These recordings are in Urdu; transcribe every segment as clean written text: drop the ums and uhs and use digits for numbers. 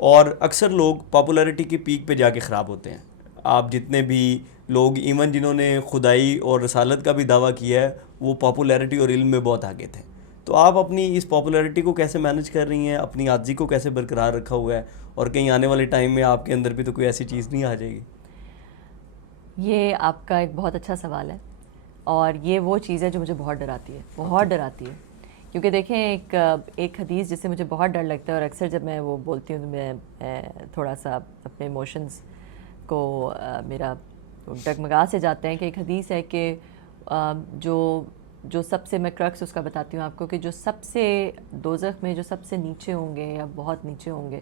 اور اکثر لوگ پاپولیرٹی کی پیک پہ جا کے خراب ہوتے ہیں. آپ جتنے بھی لوگ ایون جنہوں نے خدائی اور رسالت کا بھی دعویٰ کیا ہے وہ پاپولیرٹی اور علم میں بہت آگے تھے. تو آپ اپنی اس پاپولیرٹی کو کیسے مینج کر رہی ہیں, اپنی عاجزی کو کیسے برقرار رکھا ہوا ہے, اور کہیں آنے والے ٹائم میں آپ کے اندر بھی تو کوئی ایسی چیز نہیں آ جائے گی؟ یہ آپ کا ایک بہت اچھا سوال ہے، اور یہ وہ چیز ہے جو مجھے بہت ڈراتی ہے، بہت ڈراتی ہے. کیونکہ دیکھیں ایک حدیث جس سے مجھے بہت ڈر لگتا ہے، اور اکثر جب میں وہ بولتی ہوں تو میں تھوڑا سا اپنے ایموشنز کو میرا ڈگمگا سے جاتے ہیں. کہ ایک حدیث ہے کہ جو سب سے، میں کرکس اس کا بتاتی ہوں آپ کو، کہ جو سب سے دوزخ میں جو سب سے نیچے ہوں گے یا بہت نیچے ہوں گے،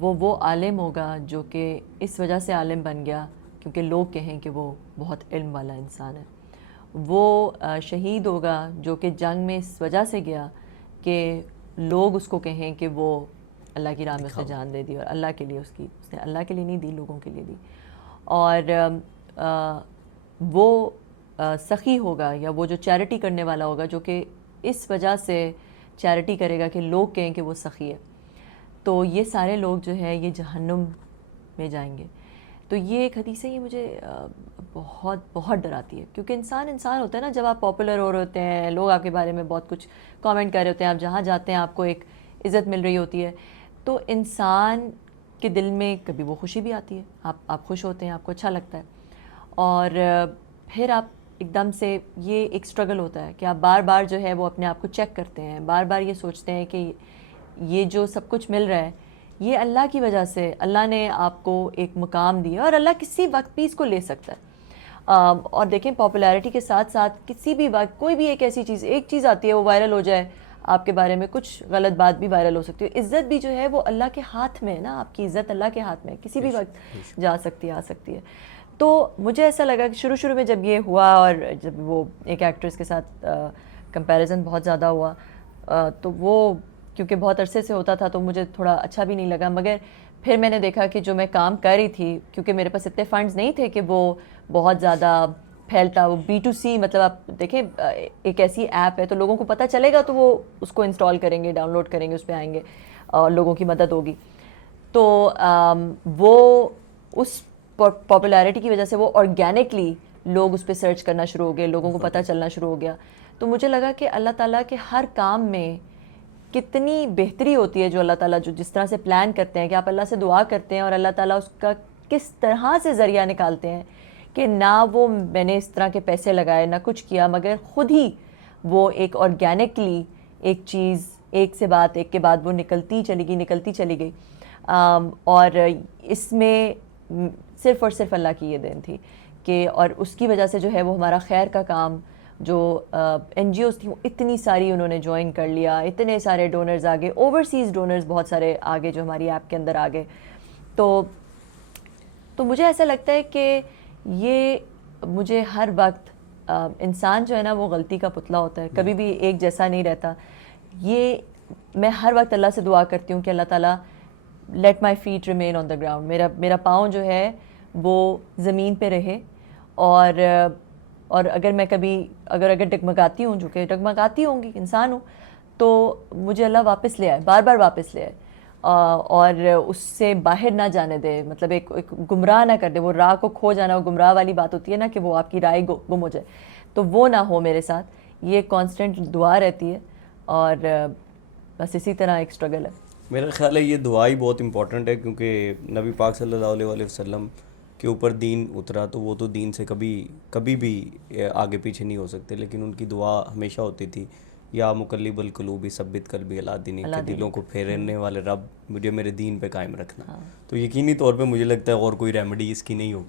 وہ عالم ہوگا جو کہ اس وجہ سے عالم بن گیا کیونکہ لوگ کہیں کہ وہ بہت علم والا انسان ہے. وہ شہید ہوگا جو کہ جنگ میں اس وجہ سے گیا کہ لوگ اس کو کہیں کہ وہ اللہ کی راہ میں اس نے جان دے دی، اور اللہ کے لیے اس نے اللہ کے لیے نہیں دی، لوگوں کے لیے دی. اور وہ سخی ہوگا یا وہ جو چیریٹی کرنے والا ہوگا جو کہ اس وجہ سے چیریٹی کرے گا کہ لوگ کہیں کہ وہ سخی ہے. تو یہ سارے لوگ جو ہے یہ جہنم میں جائیں گے. تو یہ ایک حدیث ہے، یہ مجھے بہت بہت ڈراتی ہے. کیونکہ انسان ہوتا ہے نا، جب آپ پاپولر ہو رہے ہوتے ہیں، لوگ آپ کے بارے میں بہت کچھ کامنٹ کر رہے ہوتے ہیں، آپ جہاں جاتے ہیں آپ کو ایک عزت مل رہی ہوتی ہے، تو انسان کے دل میں کبھی وہ خوشی بھی آتی ہے، آپ خوش ہوتے ہیں، آپ کو اچھا لگتا ہے، اور پھر آپ ایک دم سے یہ ایک سٹرگل ہوتا ہے کہ آپ بار بار جو ہے وہ اپنے آپ کو چیک کرتے ہیں، بار بار یہ سوچتے ہیں کہ یہ جو سب کچھ مل رہا ہے یہ اللہ کی وجہ سے، اللہ نے آپ کو ایک مقام دیا، اور اللہ کسی وقت بھی اس کو لے سکتا ہے. اور دیکھیں پاپولیرٹی کے ساتھ ساتھ کسی بھی وقت کوئی بھی ایک ایسی چیز، ایک چیز آتی ہے وہ وائرل ہو جائے، آپ کے بارے میں کچھ غلط بات بھی وائرل ہو سکتی ہے. عزت بھی جو ہے وہ اللہ کے ہاتھ میں ہے نا، آپ کی عزت اللہ کے ہاتھ میں ہے، کسی بھی وقت جا سکتی ہے، آ سکتی ہے. تو مجھے ایسا لگا کہ شروع میں جب یہ ہوا، اور جب وہ ایک ایکٹریس کے ساتھ کمپیریزن بہت زیادہ ہوا، تو وہ کیونکہ بہت عرصے سے ہوتا تھا تو مجھے تھوڑا اچھا بھی نہیں لگا. مگر پھر میں نے دیکھا کہ جو میں کام کر رہی تھی، کیونکہ میرے پاس اتنے فنڈز نہیں تھے کہ وہ بہت زیادہ پھیلتا، وہ B2C، مطلب آپ دیکھیں ایک ایسی ایپ ہے تو لوگوں کو پتہ چلے گا تو وہ اس کو انسٹال کریں گے، ڈاؤن لوڈ کریں گے، اس پہ آئیں گے، اور لوگوں کی مدد ہوگی. تو وہ اس پاپولیرٹی کی وجہ سے وہ آرگینکلی لوگ اس پہ سرچ کرنا شروع ہو گئے، لوگوں کو پتہ چلنا شروع ہو گیا. تو مجھے لگا کہ اللہ تعالیٰ کے ہر کام میں کتنی بہتری ہوتی ہے، جو اللہ تعالیٰ جو جس طرح سے پلان کرتے ہیں، کہ آپ اللہ سے دعا کرتے ہیں اور اللہ تعالیٰ اس کا کس طرح سے ذریعہ نکالتے ہیں کہ نہ وہ میں نے اس طرح کے پیسے لگائے نہ کچھ کیا، مگر خود ہی وہ ایک آرگینکلی ایک چیز ایک سے بات ایک کے بعد وہ نکلتی چلی گئی. اور اس میں صرف اور صرف اللہ کی یہ دین تھی کہ، اور اس کی وجہ سے جو ہے وہ ہمارا خیر کا کام، جو NGOs تھیں وہ اتنی ساری انہوں نے جوائن کر لیا، اتنے سارے ڈونرز آگے، اوورسیز ڈونرز بہت سارے آگے جو ہماری ایپ کے اندر آگے. تو مجھے ایسا لگتا ہے کہ یہ مجھے ہر وقت انسان جو ہے نا وہ غلطی کا پتلا ہوتا ہے، کبھی بھی ایک جیسا نہیں رہتا. یہ میں ہر وقت اللہ سے دعا کرتی ہوں کہ اللہ تعالیٰ let my feet remain on the ground, میرا پاؤں جو ہے وہ زمین پہ رہے. اور اگر میں کبھی اگر ڈگمگاتی ہوں، جو کہ ڈگمگاتی ہوں گی، انسان ہوں، تو مجھے اللہ واپس لے آئے، بار بار واپس لے آئے، اور اس سے باہر نہ جانے دے، مطلب ایک گمراہ نہ کر دے. وہ راہ کو کھو جانا، وہ گمراہ والی بات ہوتی ہے نا، کہ وہ آپ کی رائے گم ہو جائے، تو وہ نہ ہو میرے ساتھ. یہ کانسٹنٹ دعا رہتی ہے، اور بس اسی طرح ایک سٹرگل ہے. میرا خیال ہے یہ دعا ہی بہت امپورٹنٹ ہے، کیونکہ نبی پاک صلی اللہ علیہ وسلم کے اوپر دین اترا تو وہ تو دین سے کبھی بھی آگے پیچھے نہیں ہو سکتے، لیکن ان کی دعا ہمیشہ ہوتی تھی، یا مقلب القلوب ثبت قلبی علی دینک، کہ دلوں کو پھیرنے والے رب مجھے میرے دین پہ قائم رکھنا. تو یقینی طور پہ مجھے لگتا ہے اور کوئی ریمیڈی اس کی نہیں ہوگی.